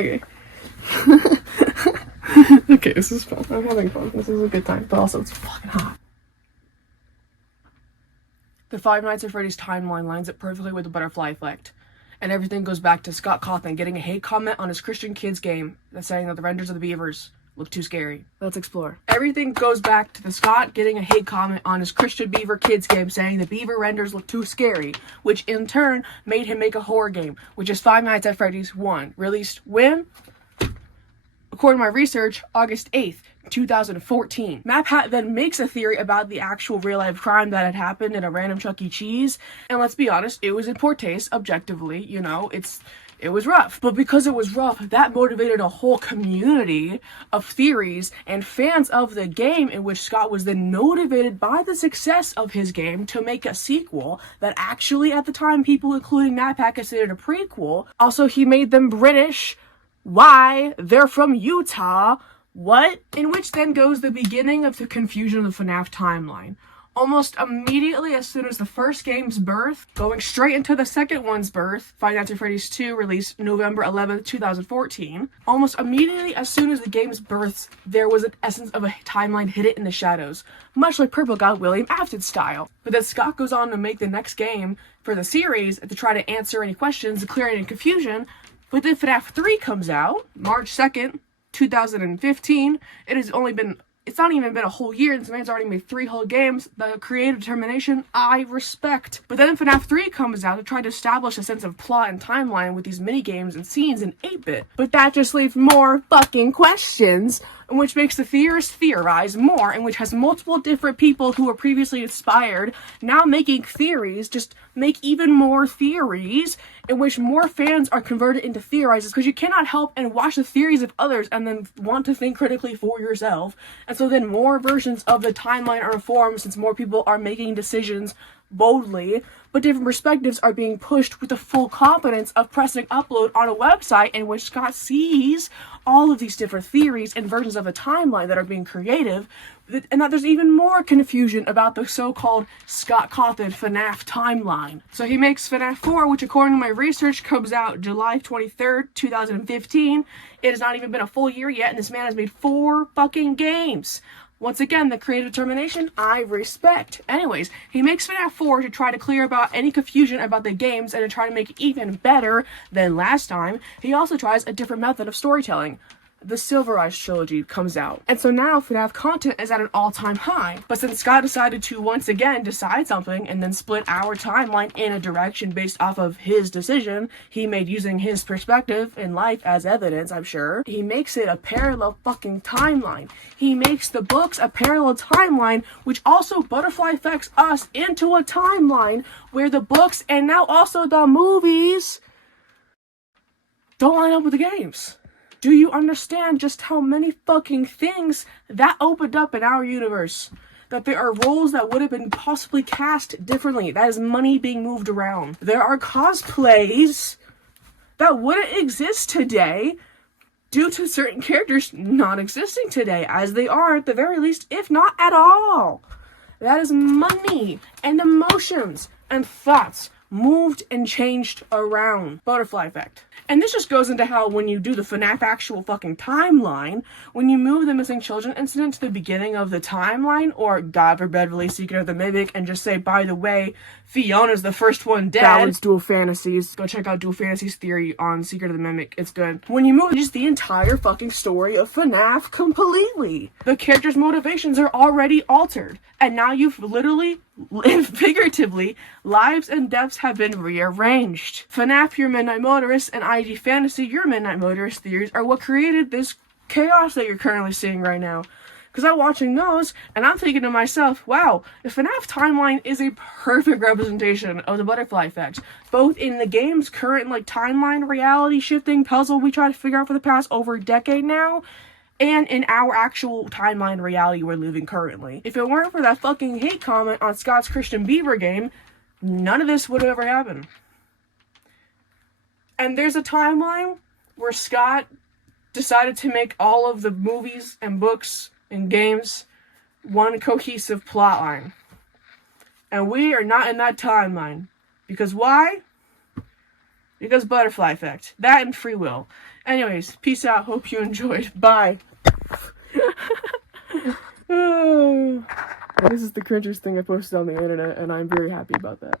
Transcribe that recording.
Okay. Okay, this is fun. I'm having fun. This is a good time, but also it's fucking hot. The Five Nights at Freddy's timeline lines up perfectly with the butterfly effect. And everything goes back to Scott Cawthon getting a hate comment on his Christian Kids game that's saying that the renders of the beavers look too scary. Let's explore. Everything goes back to the Scott getting a hate comment on his Christian Beaver Kids game saying the beaver renders look too scary, which in turn made him make a horror game, which is Five Nights at Freddy's 1, released when? According to my research, August 8th, 2014. MapHat then makes a theory about the actual real-life crime that had happened in a random Chuck E. Cheese, and let's be honest, it was in poor taste, objectively, you know, it was rough. But because it was rough, that motivated a whole community of theories and fans of the game, in which Scott was then motivated by the success of his game to make a sequel that actually, at the time, people including MapHat considered a prequel. Also, he made them British. Why? They're from Utah. What? In which then goes the beginning of the confusion of the FNAF timeline. Almost immediately as soon as the first game's birth, going straight into the second one's birth, Five Nights at Freddy's 2, released November 11th, 2014. Almost immediately as soon as the game's birth, there was an essence of a timeline hidden in the shadows, much like Purple God William Afton style. But then Scott goes on to make the next game for the series to try to answer any questions, to clear any confusion. But then FNAF 3 comes out, March 2nd, 2015. It's not even been a whole year, and this man's already made 3 whole games. The creative determination, I respect. But then FNAF 3 comes out to try to establish a sense of plot and timeline with these mini-games and scenes in 8-bit. But that just leaves more fucking questions, in which makes the theorists theorize more, in which has multiple different people who were previously inspired, now making theories, just make even more theories, in which more fans are converted into theorizers, because you cannot help and watch the theories of others and then want to think critically for yourself. And so then more versions of the timeline are formed, since more people are making decisions boldly, but different perspectives are being pushed with the full confidence of pressing upload on a website in which Scott sees all of these different theories and versions of a timeline that are being creative, and that there's even more confusion about the so-called Scott Cawthon FNAF timeline. So he makes FNAF 4, which according to my research comes out July 23rd, 2015. It has not even been a full year yet, and this man has made 4 fucking games. Once again, the creative determination, I respect. Anyways, he makes FNAF 4 to try to clear about any confusion about the games and to try to make it even better than last time. He also tries a different method of storytelling. The Silver Eyes trilogy comes out. And so now FNAF content is at an all-time high. But since Scott decided to once again decide something and then split our timeline in a direction based off of his decision he made using his perspective in life as evidence, I'm sure, he makes it a parallel fucking timeline. He makes the books a parallel timeline, which also butterfly affects us into a timeline where the books and now also the movies don't line up with the games. Do you understand just how many fucking things that opened up in our universe? That there are roles that would have been possibly cast differently. That is money being moved around. There are cosplays that wouldn't exist today due to certain characters not existing today, as they are at the very least, if not at all. That is money and emotions and thoughts moved and changed around. Butterfly effect. And this just goes into how when you do the FNAF actual fucking timeline, when you move the missing children incident to the beginning of the timeline, or God forbid release Secret of the Mimic and just say, by the way, Fiona's the first one dead. That was Dual Fantasies. Go check out Dual Fantasies theory on Secret of the Mimic. It's good. When you move just the entire fucking story of FNAF completely, the characters' motivations are already altered. And now you've literally and figuratively, lives and deaths have been rearranged. FNAF, Your Midnight Motorist, and IG Fantasy, Your Midnight Motorist theories are what created this chaos that you're currently seeing right now. Because I'm watching those, and I'm thinking to myself, wow, the FNAF timeline is a perfect representation of the butterfly effect. Both in the game's current, timeline reality shifting puzzle we try to figure out for the past over a decade now, and in our actual timeline reality we're living currently. If it weren't for that fucking hate comment on Scott's Christian Beaver game, none of this would have ever happened. And there's a timeline where Scott decided to make all of the movies and books and games one cohesive plotline. And we are not in that timeline. Because why? Because butterfly effect. That and free will. Anyways, peace out. Hope you enjoyed. Bye. This is the cringiest thing I posted on the internet, and I'm very happy about that.